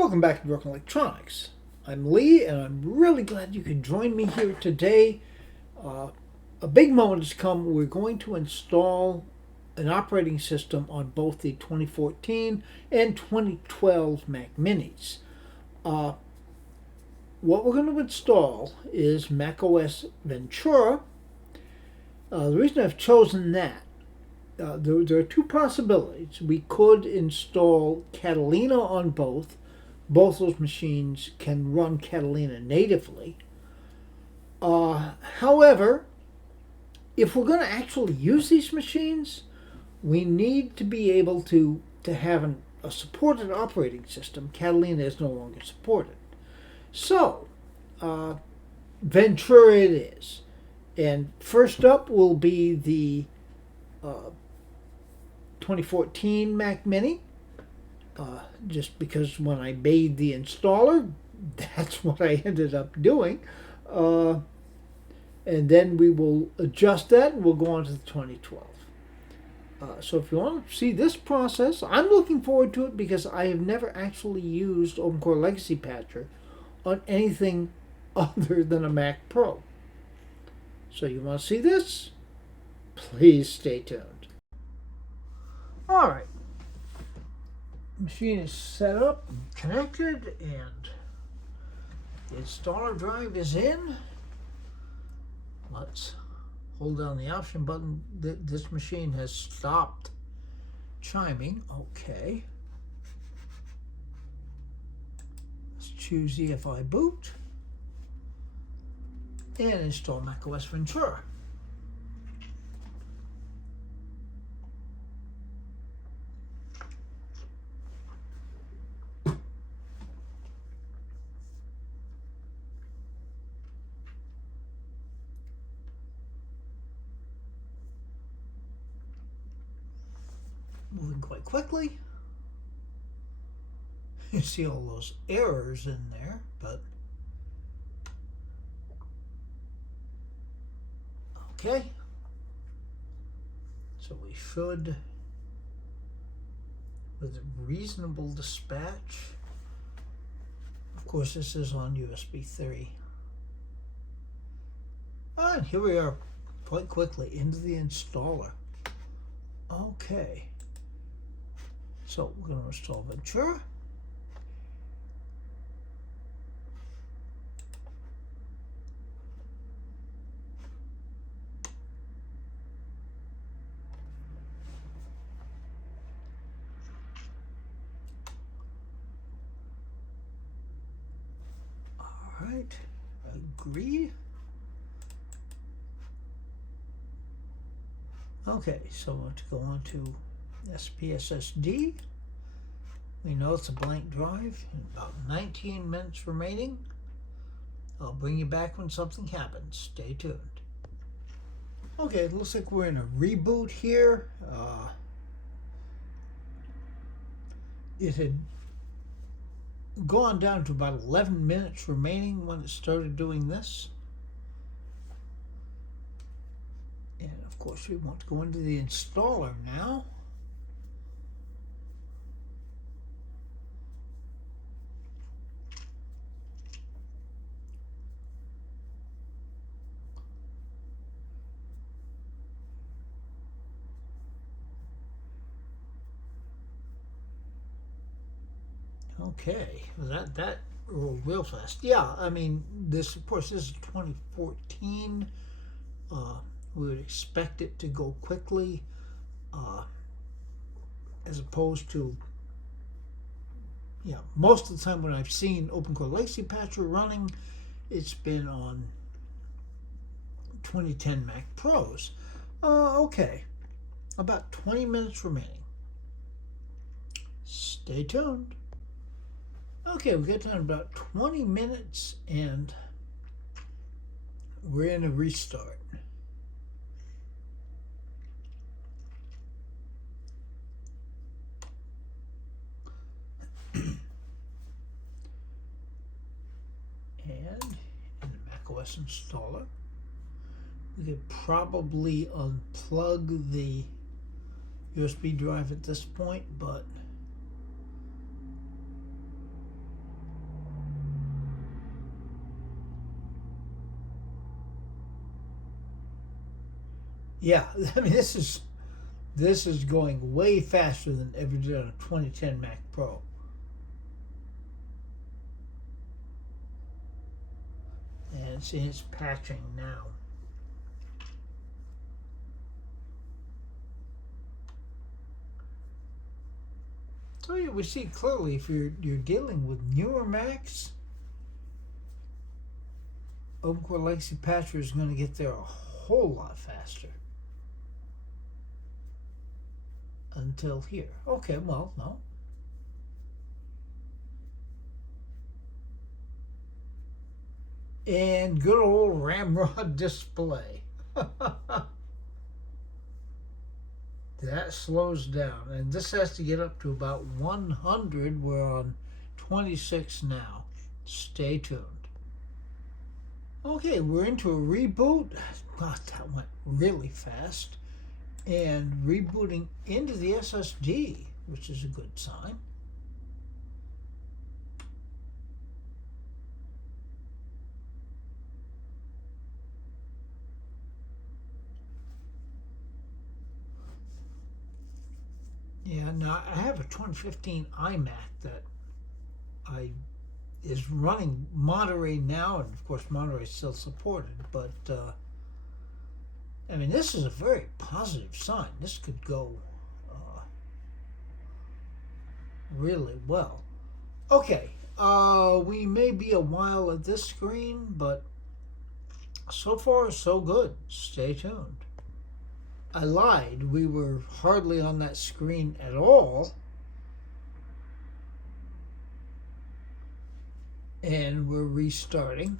Welcome back to Broken Electronics. I'm Lee, and I'm really glad you could join me here today. A big moment has come. We're going to install an operating system on both the 2014 and 2012 Mac Minis. What we're going to install is macOS Ventura. The reason I've chosen that, there are two possibilities. We could install Catalina on both. Both those machines can run Catalina natively. However, if we're going to actually use these machines, we need to be able to have a supported operating system. Catalina is no longer supported. So, Ventura it is. And first up will be the 2014 Mac Mini. Just because when I made the installer, that's what I ended up doing. And then we will adjust that and we'll go on to the 2012. So if you want to see this process, I'm looking forward to it because I have never actually used OpenCore Legacy Patcher on anything other than a Mac Pro. So you want to see this? Please stay tuned. All right. Machine is set up and connected, and the installer drive is in. Let's hold down the option button. This machine has stopped chiming. Okay. Let's choose EFI boot and install macOS Ventura. Moving quite quickly. You see all those errors in there, but okay. So we should, with a reasonable dispatch, of course this is on USB 3. And here we are quite quickly into the installer. Okay. So we're going to install Ventura. All right, agree. Okay, so we're going to go on to SPSSD. We know it's a blank drive. About 19 minutes remaining. I'll bring you back when something happens. Stay tuned. Okay, it looks like we're in a reboot here. It had gone down to about 11 minutes remaining when it started doing this. And of course we want to go into the installer now. Okay, that rolled real fast. Yeah, I mean, this, of course, this is 2014. We would expect it to go quickly, as opposed to, most of the time when I've seen OpenCore Legacy Patcher running, it's been on 2010 Mac Pros. Okay, about 20 minutes remaining. Stay tuned. Okay, we got down about 20 minutes and we're in a restart. And in the macOS installer, we could probably unplug the USB drive at this point, but Yeah, I mean this is going way faster than ever did on a 2010 Mac Pro. And it's patching now. So yeah, we see clearly if you're dealing with newer Macs, OpenCore Legacy Patcher is going to get there a whole lot faster. Until here. Okay, well, no. And good old Ramrod display. That slows down. And this has to get up to about 100. We're on 26 now. Stay tuned. Okay, we're into a reboot. God, that went really fast. And rebooting into the SSD, which is a good sign. Yeah, now I have a 2015 iMac that I is running Monterey now, and of course Monterey is still supported, but I mean this is a very positive sign. This could go really well. Okay, we may be a while at this screen, but so far so good. Stay tuned. I lied. We were hardly on that screen at all. And we're restarting.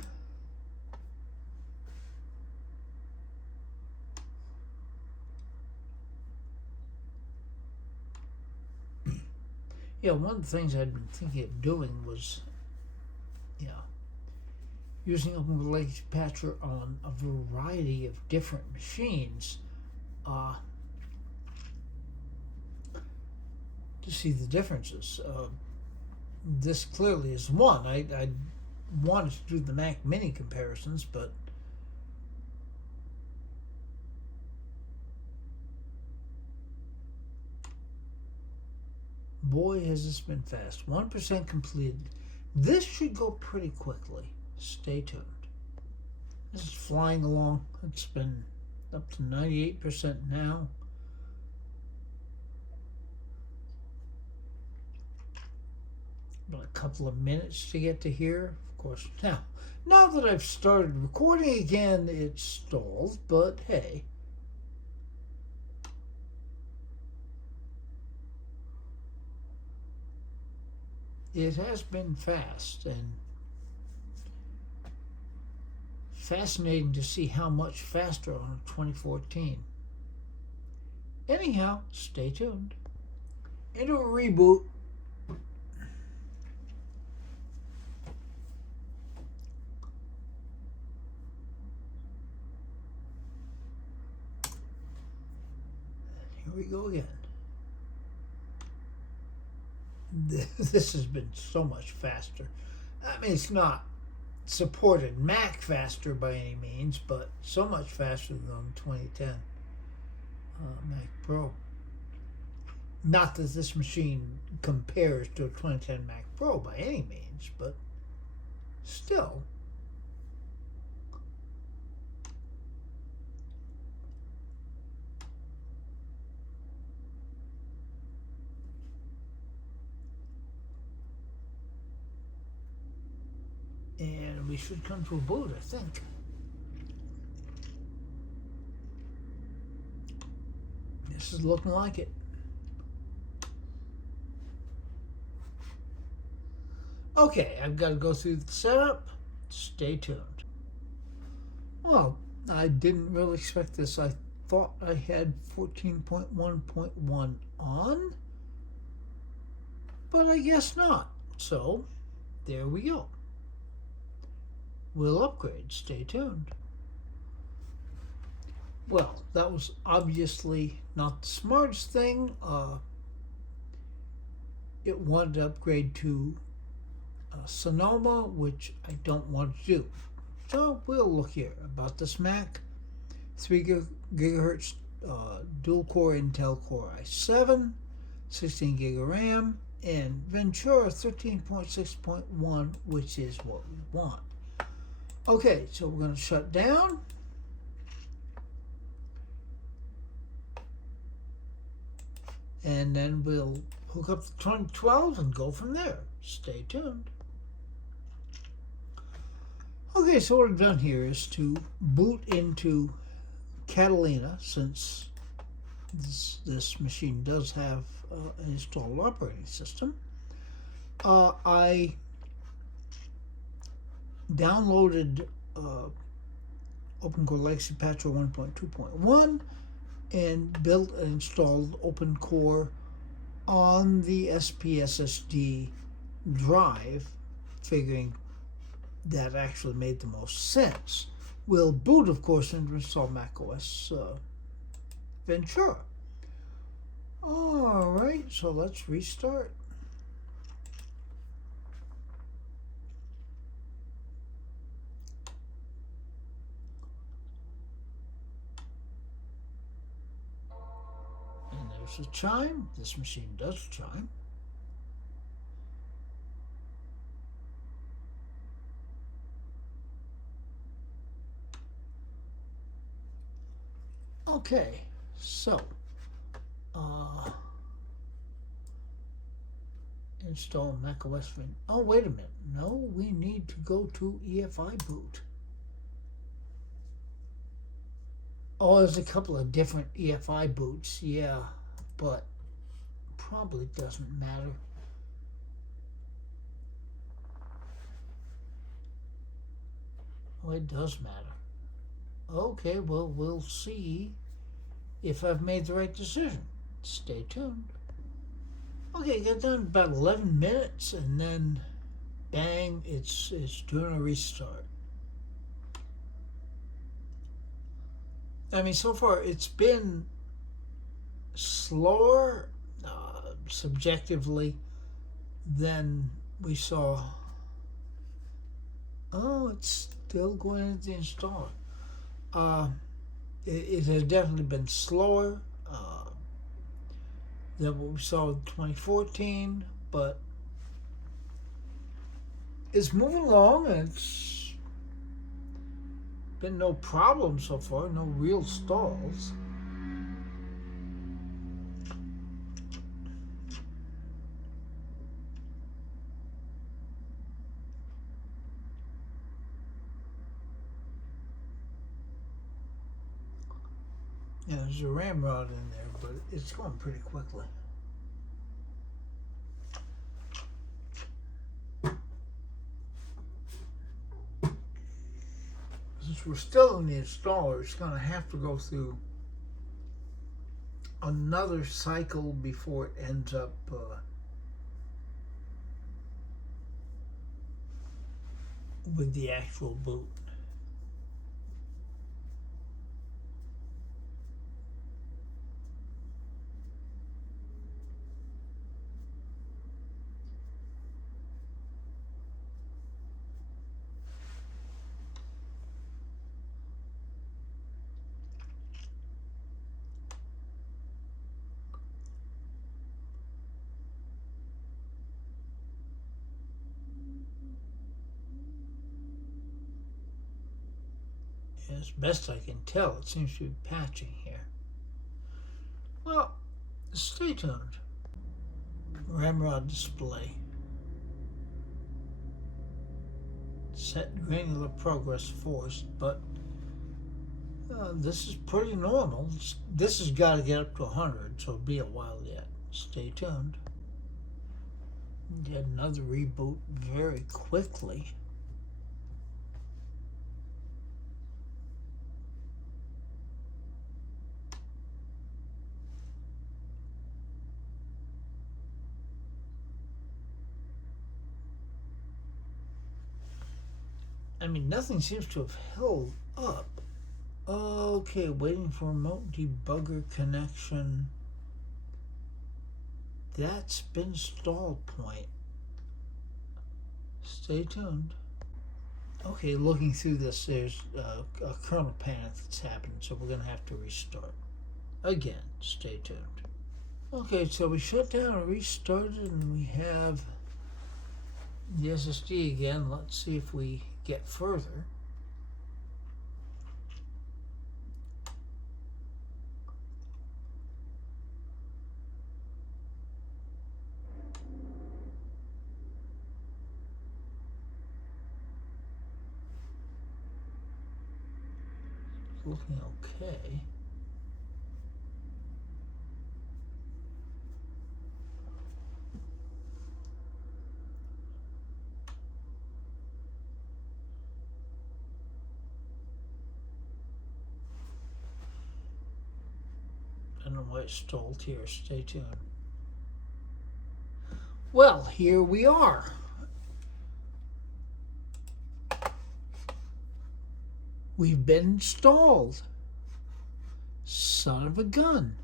Yeah, one of the things I'd been thinking of doing was, using OpenCore Legacy Patcher on a variety of different machines to see the differences. This clearly is one. I wanted to do the Mac Mini comparisons, but boy, has this been fast. 1% completed. This should go pretty quickly. Stay tuned. This is flying along. It's been up to 98% now. About a couple of minutes to get to here. Of course, now that I've started recording again, it's stalled, but hey. It has been fast and fascinating to see how much faster on 2014. Anyhow, stay tuned. Into a reboot. Here we go again. This has been so much faster. I mean, it's not supported Mac faster by any means, but so much faster than 2010 Mac Pro. Not that this machine compares to a 2010 Mac Pro by any means, but still. And we should come to a boot, I think. This is looking like it. Okay, I've got to go through the setup. Stay tuned. Well, I didn't really expect this. I thought I had 14.1.1 on, but I guess not. So, there we go. We'll upgrade. Stay tuned. Well, that was obviously not the smartest thing. It wanted to upgrade to Sonoma, which I don't want to do. So we'll look here about this Mac. 3 gigahertz dual core Intel Core i7, 16 gig of RAM, and Ventura 13.6.1, which is what we want. Okay, so we're going to shut down. And then we'll hook up the 2012 and go from there. Stay tuned. Okay, so what I've done here is to boot into Catalina, since this machine does have an installed operating system. I downloaded OpenCore Legacy Patcher 1.2.1 and built and installed OpenCore on the SPSSD drive, figuring that actually made the most sense. We'll boot, of course, and install macOS Ventura. Alright, so let's restart. And there's a chime. This machine does chime. Okay, so install macOS. Oh, wait a minute. No, we need to go to EFI boot. Oh, there's a couple of different EFI boots, yeah, but probably doesn't matter. Oh, it does matter. Okay, well, we'll see if I've made the right decision. Stay tuned. Okay, got done about 11 minutes, and then bang, it's doing a restart. I mean, so far it's been slower subjectively than we saw. Oh, it's still going into the installer. It has definitely been slower than what we saw in 2014, but it's moving along, and it's been no problem so far, no real stalls. Yeah, there's a ramrod in there, but it's going pretty quickly. Since we're still in the installer, it's going to have to go through another cycle before it ends up with the actual boot. As best I can tell, it seems to be patching here. Well, stay tuned. Ramrod display. Set granular progress force, but this is pretty normal. This has got to get up to 100, so it'll be a while yet. Stay tuned. Get another reboot very quickly. I mean, nothing seems to have held up. Okay, waiting for remote debugger connection. That's been stall point. Stay tuned. Okay, looking through this, there's a kernel panic that's happening, so we're going to have to restart. Again, stay tuned. Okay, so we shut down and restarted, and we have the SSD again. Let's see if we get further. It's looking okay. I don't know why it stalled here. Stay tuned. Well, here we are. We've been installed. Son of a gun.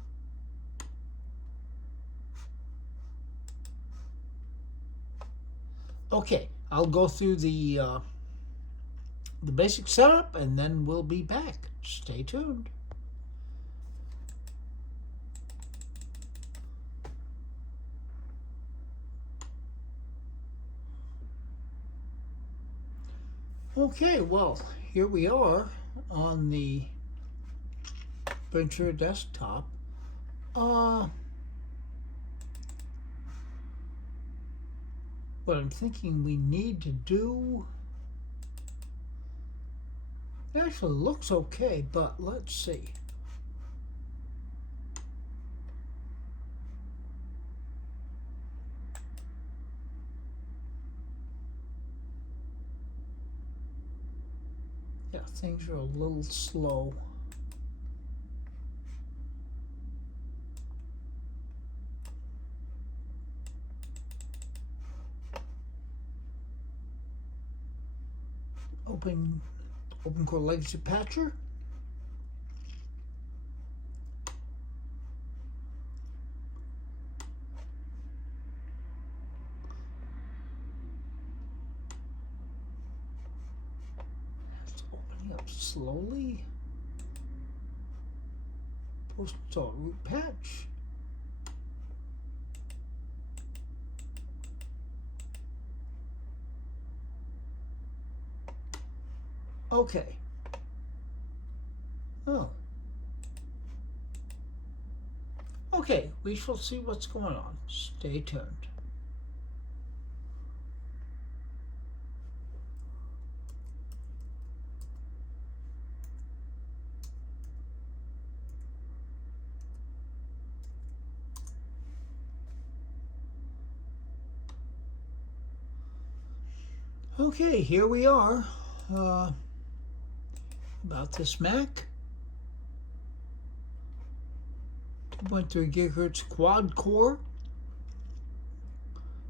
Okay, I'll go through the basic setup, and then we'll be back. Stay tuned. Okay, well, here we are on the Ventura desktop. What I'm thinking we need to do actually looks okay, but let's see. Yeah, things are a little slow. Open Core Legacy Patcher. It's opening up slowly. Post-install root patch. Okay. Oh. Okay, we shall see what's going on. Stay tuned. Okay, here we are. About this Mac. 2.3 gigahertz quad core.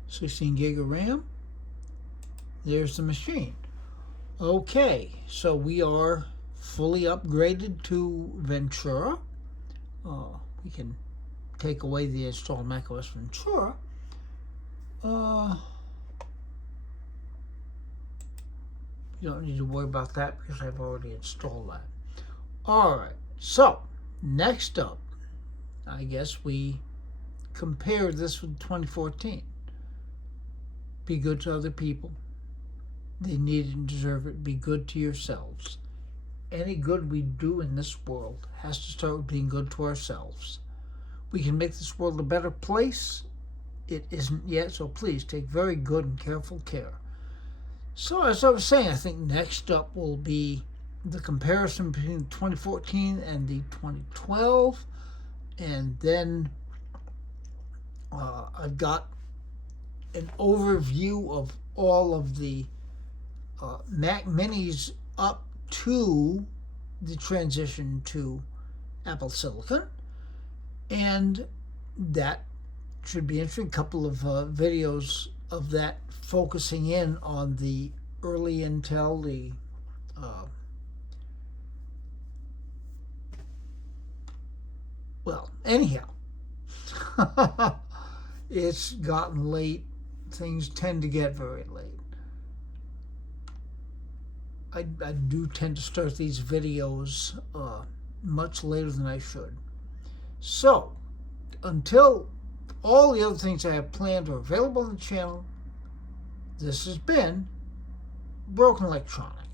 16 gig of RAM. There's the machine. Okay, so we are fully upgraded to Ventura. We can take away the installed macOS Ventura. You don't need to worry about that because I've already installed that. Alright, so next up, I guess we compare this with 2014. Be good to other people. They need it and deserve it. Be good to yourselves. Any good we do in this world has to start with being good to ourselves. We can make this world a better place. It isn't yet, so please take very good and careful care. So as I was saying, I think next up will be the comparison between 2014 and the 2012. And then I've got an overview of all of the Mac Minis up to the transition to Apple Silicon. And that should be interesting. A couple of videos of that focusing in on the early Intel, the well, anyhow, it's gotten late. Things tend to get very late. I do tend to start these videos much later than I should. So, until all the other things I have planned are available on the channel, this has been Broken Electronics.